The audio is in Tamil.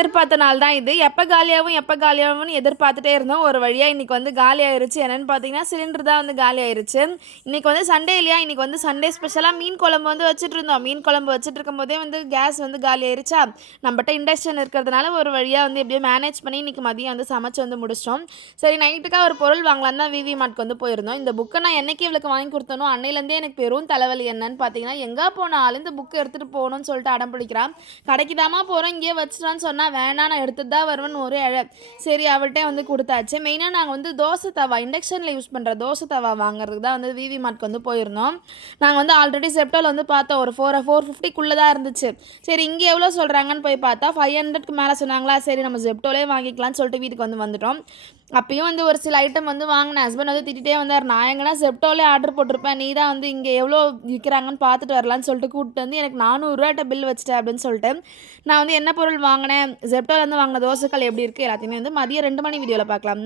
எதிர்பார்த்த நாள் தான் இது. எப்போ காலியாகும்னு எதிர்பார்த்துட்டே இருந்தோம். ஒரு வழியா இன்னைக்கு வந்து காலி ஆயிருச்சு. என்னன்னு பார்த்தீங்கன்னா, சிலிண்டர் தான் வந்து காலி ஆயிருச்சு. இன்னைக்கு வந்து சண்டே இல்லையா? இன்னைக்கு வந்து சண்டே ஸ்பெஷலா மீன் குழம்பு வந்து வச்சுட்டுருந்தோம். மீன் குழம்பு வச்சுட்டுருக்கும்போதே வந்து கேஸ் வந்து காலி ஆயிருச்சா, நம்மட்ட இண்டக்ஷன் இருக்கிறதுனால ஒரு வழியா வந்து எப்படியோ மேனேஜ் பண்ணி இன்னைக்கு மதியம் வந்து சமைச்சு வந்து முடிச்சிட்டோம். சரி நைட்டுக்கா ஒரு பொருள் வாங்கலான்னு தான் விவி மார்ட்க்கு வந்து போயிருந்தோம். இந்த புக்க நான் என்னைக்கு இவளுக்கு வாங்கி குடுத்தனோ, அன்னையிலேருந்தே எனக்கு பெரும் தலைவலி. என்னன்னு பார்த்தீங்கன்னா, எங்க போனாலும் இந்த புக் எடுத்துட்டு போகணும்னு சொல்லிட்டு அடம் பிடிக்கிறா. கடைக்கு தாம்மா போகிறோம் இங்கேயே வச்சுட்டான்னு சொன்னால் வேணாம் நான் எடுத்துட்டு தான் வருவேன்னு ஒரே அழ. சரி அவள்கிட்டே வந்து கொடுத்தாச்சு. மெயினாக நாங்கள் வந்து தோசை தவா இண்டக்ஷனில் யூஸ் பண்ணுற தோசை தவா வாங்குறதுக்கு தான் வந்து விவி மார்ட்க்கு வந்து போயிருந்தோம். நாங்கள் வந்து ஆல்ரெடி செப்டோவில் வந்து பார்த்தோம். ஒரு 450 தான் இருந்துச்சு. சரி இங்கே எவ்வளோ சொல்கிறாங்கன்னு போய் பார்த்தா 500க்கு மேலே சொன்னாங்களா. சரி நம்ம ஜெப்டோலே வாங்கிக்கலாம்னு சொல்லிட்டு வீட்டுக்கு வந்து வந்துட்டோம். அப்பயும் வந்து ஒரு சில ஐட்டம் வந்து வாங்கினேன். ஹஸ்பண்ட் வந்து திட்டிகிட்டே வந்தார். நான் எங்கன்னா ஜெப்டோலே ஆர்டர் போட்டிருப்பேன். நீ தான் வந்து இங்கே எவ்வளோ விற்கிறாங்கன்னு பார்த்துட்டு வரலான்னு சொல்லிட்டு கூப்பிட்டு வந்து எனக்கு 400 பில் வச்சுட்டேன் அப்படின்னு சொல்லிட்டு நான் வந்து என்ன பொருள் வாங்கினேன், ஜெப்டோலேருந்து வாங்கின தோசைக்கல் எப்படி இருக்குது எல்லாத்தையுமே வந்து மதியம் 2 மணி வீடியோவில் பார்க்கலாம்.